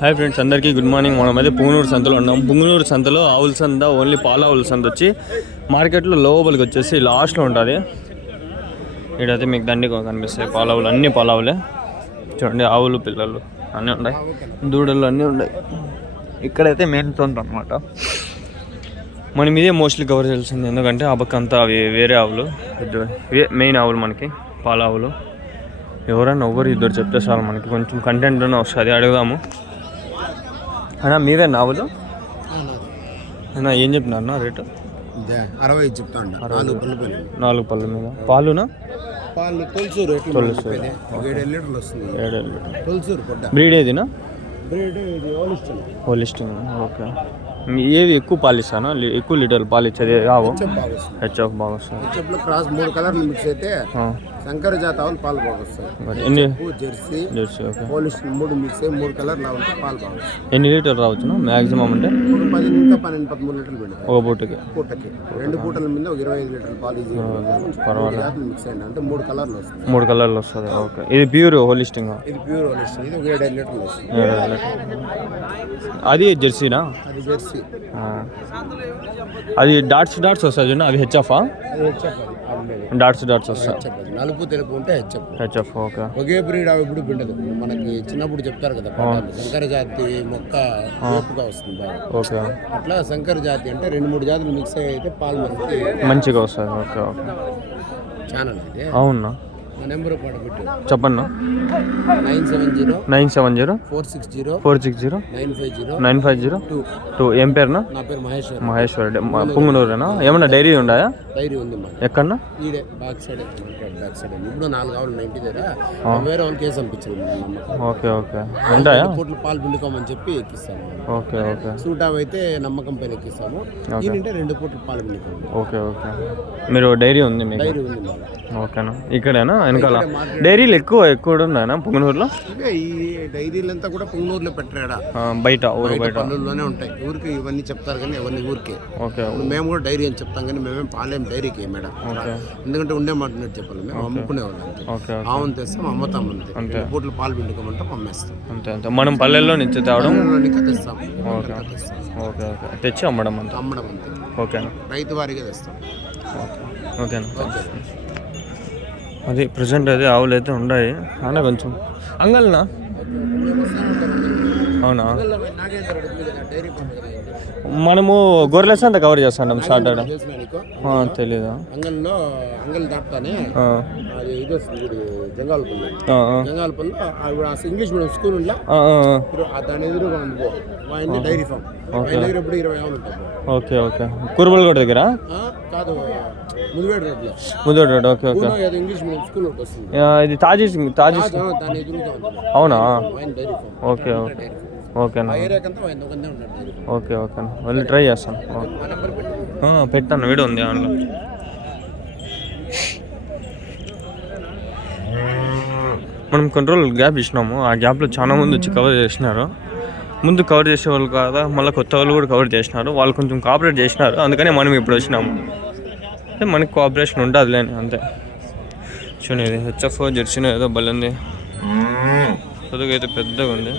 Hi friends, అందరికీ good morning. మనమైతే పుంగనూరు సంతలో ఉన్నాం. పుంగనూరు సంతలో ఆవుల సంత ఓన్లీ పాల ఆవుల సంత వచ్చి మార్కెట్లో లోపలికి వచ్చేసి లాస్ట్లో ఉంటుంది. ఇక్కడైతే మీకు దండిగా కనిపిస్తాయి పాల ఆవులు, అన్ని పాల ఆవులే. చూడండి, ఆవులు పిల్లలు అన్నీ ఉన్నాయి, దూడలు అన్నీ ఉన్నాయి. ఇక్కడైతే మెయిన్ సంత అనమాట. మనం ఇదే మోస్ట్లీ కవర్ చేయాల్సింది, ఎందుకంటే ఆ పక్క అంతా అవి వేరే ఆవులు, మెయిన్ ఆవులు మనకి పాల ఆవులు. ఎవరైనా ఇద్దరు చెప్తే చాలు మనకి కొంచెం కంటెంట్లోనే వస్తుంది. అడుగుదాము. అన్నా మీవే ఆవులు? అన్నా ఏం చెప్పినారన్నా రేటు? 60 చెప్తా. 4 పళ్ళ మీద పాలునా? బ్రీడ్ ఏదినా? హోలిస్టిన్. ఓకే. ఏవి ఎక్కువ పాలు ఇస్తానా? ఎక్కువ లీటర్ పాలు ఇచ్చేది ఆవు హెచ్ఎఫ్ బాగా వస్తుంది. క్రాస్ 3 కలర్లు మిక్స్ అయితే సంకర జాతి ఆవులు పాలు బాగా వస్తాయి. ఎన్ని? Jersey, okay. హోలిస్టిన్ 3 మిక్స్ అయ్యి 3 కలర్లు ఆవులు పాలు బాగా వస్తాయి. ఎన్ని లీటర్లు రావచ్చు మ్యాక్సిమం? అంటే 10 ఇంకా 12-13 లీటర్లు పెడతాయి ఒక పూటకి. 2 పూటల మీద 25 లీటర్లు పాలు ఈజీ. పర్వాలేదు. మిక్స్ అయ్యింది అంటే 3 కలర్లు వస్తాయి. 3 కలర్లు వస్తుంది. ఓకే. ఇది ప్యూర్ హోలిస్టింగ్? ఇది ప్యూర్ హోలిస్టిన్. ఇది 7 లీటర్లు వస్తుంది. అది జెర్సీనా? అది జెర్సీ. అది డాట్స్ వస్తుంది. అవి హెచ్ఎఫా? డాట్స్ వస్తాయి. నలుపు తెలుపు ఉంటే హెచ్ఎఫ్. ఓకే. ఒకే బ్రీడ్ అవి ఇప్పుడు పిండదు. మనకి చిన్నప్పుడు చెప్తారు కదా, శంకర జాతి మొక్క వేపుగా వస్తుంది బాగా. ఓకే. అట్లా శంకర జాతి అంటే 2-3 జాతులు మిక్స్ అయితే పాలు మనకి మంచిగా వస్తుంది. ఓకే. ఓకే. ఛానల్ అయితే అవునా? మా నెంబర్ పెట్టు, చెప్పండి. 970 460 950 2. ఏం పేరునా? నా పేరు మహేశ్వర్. పుంగనూరేనా? ఏమన్నా డైరీ ఉన్నాయా? డైరీ ఉంది. ఎక్కడన్నా? ఈడే బ్యాక్ సైడ్. ఇప్పుడు 4 ఆవులు 90 దగ్గర వేరే వాళ్ళకి కేసు పంపించారు. ఓకే. ఓకే. ఉంటాయా? పూటలు పాలు పిండుకోమని చెప్పి ఎక్కిస్తాము. ఓకే. ఓకే. సూట్ అయితే నమ్మకం పైన ఎక్కిస్తాము. ఏంటంటే 2 పూటలు పాలు పిండుకోము. ఓకే. ఓకే. మీరు డైరీ ఉంది? డైరీ ఉంది. ఓకేనా? ఇక్కడేనా వెనకాల డైరీలు ఎక్కువ ఉన్నాయనా పుంగనూరులో? ఈ డైరీలంతా కూడా పుంగనూరులో పెట్టాడా? బయట ఊరు బయట పల్లెల్లోనే ఉంటాయి. ఊరికి ఇవన్నీ చెప్తారు కానీ ఎవరిని ఊరికే. ఓకే. మేము కూడా డైరీ అని చెప్తాం కానీ మేమేం పాలేం డైరీకి మేడం. ఎందుకంటే ఉండే మాట చెప్పాలి. మేము అమ్ముకునేవాళ్ళం. ఆవును తెస్తాం, అమ్ముతాం. అంతే. పూటలు పాలు పిండుకోమంటాం, అమ్మేస్తాం. అంతే. మనం పల్లెల్లో నుంచి తేవడం తెస్తాం. ఓకే. ఓకే. తెచ్చి అమ్మడం అంతే. ఓకేనా? రైతు వారిగా తెస్తాం. ఓకేనా? అది ప్రజెంట్ అయితే ఆవులు అయితే ఉన్నాయి. అలా కొంచెం అంగల్నా? అవునా? మనము గొర్రెలస్ అంతా కవర్ చేస్తాం సాటర్డే. తెలీదా? అంగల్ దాటుతానే ఇది వస్తుంది, జంగాలపల్లి ఇంగ్లీష్ మీడియం స్కూల్ ఉందా, దాని ఎదురుగా ఉంది డైరీ ఫామ్. ఇప్పుడు 20 ఆవులు ఉంటాయి. ఓకే. ఓకే. కురుబలగూడ దగ్గర కాదు, Mudived road. Okay. Okay. English medium school వస్తుంది. ఇది తాజీ దాని ఎదురుగా ఉంది. అవునా? Dairy farm. ఓకే. ఓకేనా? ఓకేనా? వెళ్ళి ట్రై చేస్తాను. పెట్టాను, వీడియో ఉంది దాంట్లో. మనం కొన్ని రోజులు గ్యాప్ ఇచ్చినాము. ఆ గ్యాప్లో చాలా మంది వచ్చి కవర్ చేసినారు. ముందు కవర్ చేసేవాళ్ళు కాదా, మళ్ళీ కొత్త వాళ్ళు కూడా కవర్ చేసినారు. వాళ్ళు కొంచెం కోఆపరేట్ చేసినారు, అందుకని మనం ఇప్పుడు వచ్చినాము. అంటే మనకి కోఆపరేషన్ ఉంటుంది లేని అంతే. చూడండి, హెచ్ఎఫ్ జెర్సీని ఏదో బలింది, పొదుగైతే పెద్దగా ఉంది.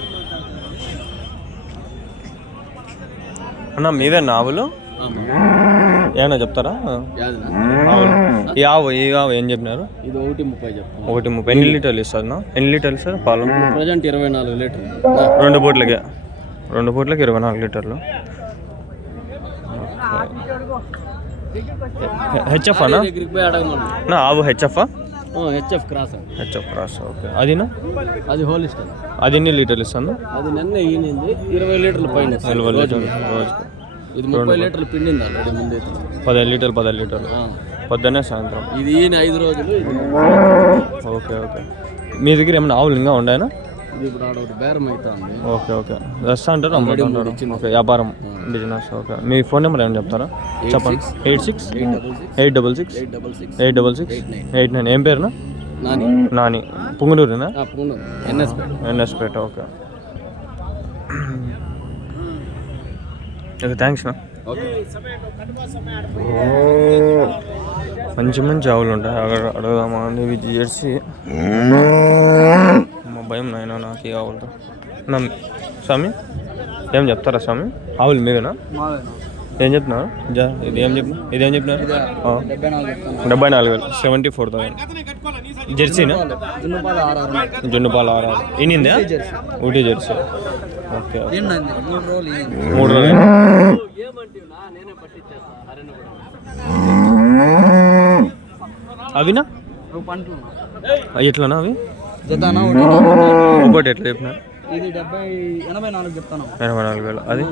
అన్న మీవే ఆవులు? ఏమన్నా చెప్తారా? ఈ ఆవు ఏం చెప్పినారు? ఇది 1:30. 1:30. ఎన్ని లీటర్లు ఇస్తారు? ఎన్ని లీటర్లు ఇస్తారు పాలు? ప్రజెంట్ 24 లీటర్లు. 2 పూటలకి 24 లీటర్లు. హెచ్ఎఫ్ అన్నా? ఆవు హెచ్ఎఫ్ క్రాస్. ఓకే. అదినా? అది హోలిస్టిన్. అది ఎన్ని లీటర్లు ఇస్తాను? అది నిన్న ఈనింది 20 లీటర్లు పైన. 20 లీటర్లు రోజుకి. ఇది 30 లీటర్లు పిండింది ఆల్రెడీ. ముందైతే 10 లీటర్లు పొద్దున్నే సాయంత్రం. ఇది 5 రోజులు. ఓకే. మీ దగ్గర ఏమైనా ఆవులు ఇంకా ఉన్నాయనా? ఇది ఇప్పుడు ఆడొకటి బేరం అవుతా ఉంది. ఓకే. రెస్ట్ అంటారు, అమ్ముతుంటారు. ఓకే. వ్యాపారం, బిజినెస్. ఓకే. మీ ఫోన్ నెంబర్ ఏమైనా చెప్తారా? చెప్పండి. 86-866-866-89. ఏం పేరునా? నాని. పుంగనూరునా? ఎన్ఎస్పేట. ఓకే. థ్యాంక్స్ నా. మంచి ఆవులు ఉంటాయి. అక్కడ అడుగుదామా అని విజిట్ చేసి మా భయం నాయన నాకు ఈ ఆవులతో. స్వామి ఏం చెప్తారా స్వామి? ఆవులు మీవేనా? ఏం చెప్తున్నా? ఇది ఏం చెప్పిన? ఇదేం చెప్పినారు? 74,000 74,000. జెర్సీనా? జున్నుపాలు 6 ఇనిందా? ఊటీ జెర్సీ. ఓకే 3 రోజులు. అవినా ఎట్లనా అవి? ఒకటి ఎట్లా చెప్పినా? 84,000. అది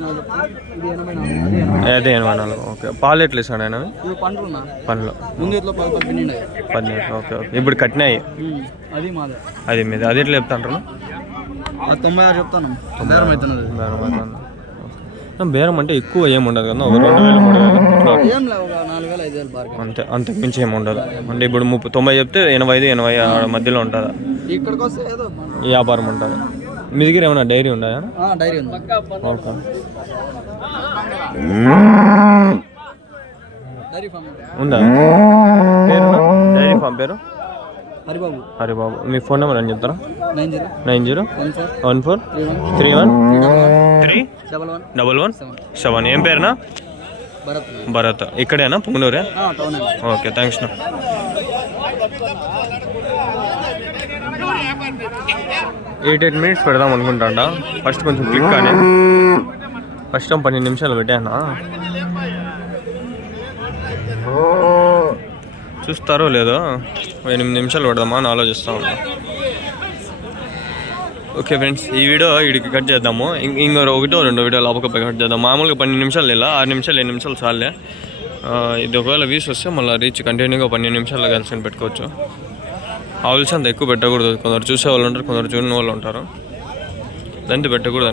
అదే 84. ఓకే. పాలు ఎట్లా ఇస్తాడు ఆయన? పండ్లు 18. Okay okay. ఇప్పుడు కట్టినాయి అది మీద. అది ఎట్లా చెప్తాంటారు? 96 చెప్తాను. బేరం అంటే ఎక్కువ ఏమి ఉండదు కదా, ఒక 2,000 3,000 అంతే, అంతకు మించి ఏమి ఉండదు. అంటే ఇప్పుడు 90 చెప్తే 85 మధ్యలో ఉంటుందా? ఇక్కడికి వస్తే ఏదో వ్యాపారం ఉంటుంది. మీ దగ్గర ఏమైనా డైరీ ఉన్నాయా? డైరీ ఉంది. ఓకే. ఉందా పేరు? డైరీ ఫామ్ పేరు హరిబాబు. మీ ఫోన్ నెంబర్ అని చెప్తారా? 901431311117. ఏం పేరునా? భరత్. ఇక్కడేనా? పుంగనూరే? ఓకే, థ్యాంక్స్ నా. 8 minutes పెడదాం అనుకుంటాడా. ఫస్ట్ కొంచెం క్లిక్ కానీ ఫస్ట్ 12 నిమిషాలు పెట్టానా. చూస్తారో లేదో. 8 నిమిషాలు పెడదామా అని ఆలోచిస్తూ ఉన్నా. ఓకే ఫ్రెండ్స్, ఈ వీడియో ఇడికి కట్ చేద్దాము. ఇంకో 1-2 వీడియోలు అప్పకపోయి కట్ చేద్దాం. మామూలుగా 12 నిమిషాలు ఇలా 6 నిమిషాలు 8 నిమిషాలు చాలే. ఇది ఒకవేళ వ్యూస్ వస్తే మళ్ళీ రీచ్ కంటిన్యూగా 12 నిమిషాల్లో కలిసి పెట్టుకోవచ్చు. ఆవుల్స్ అంత ఎక్కువ పెట్టకూడదు. కొందరు చూసే వాళ్ళు ఉంటారు, కొందరు చూడని వాళ్ళు ఉంటారు. దాంతో పెట్టకూడదు.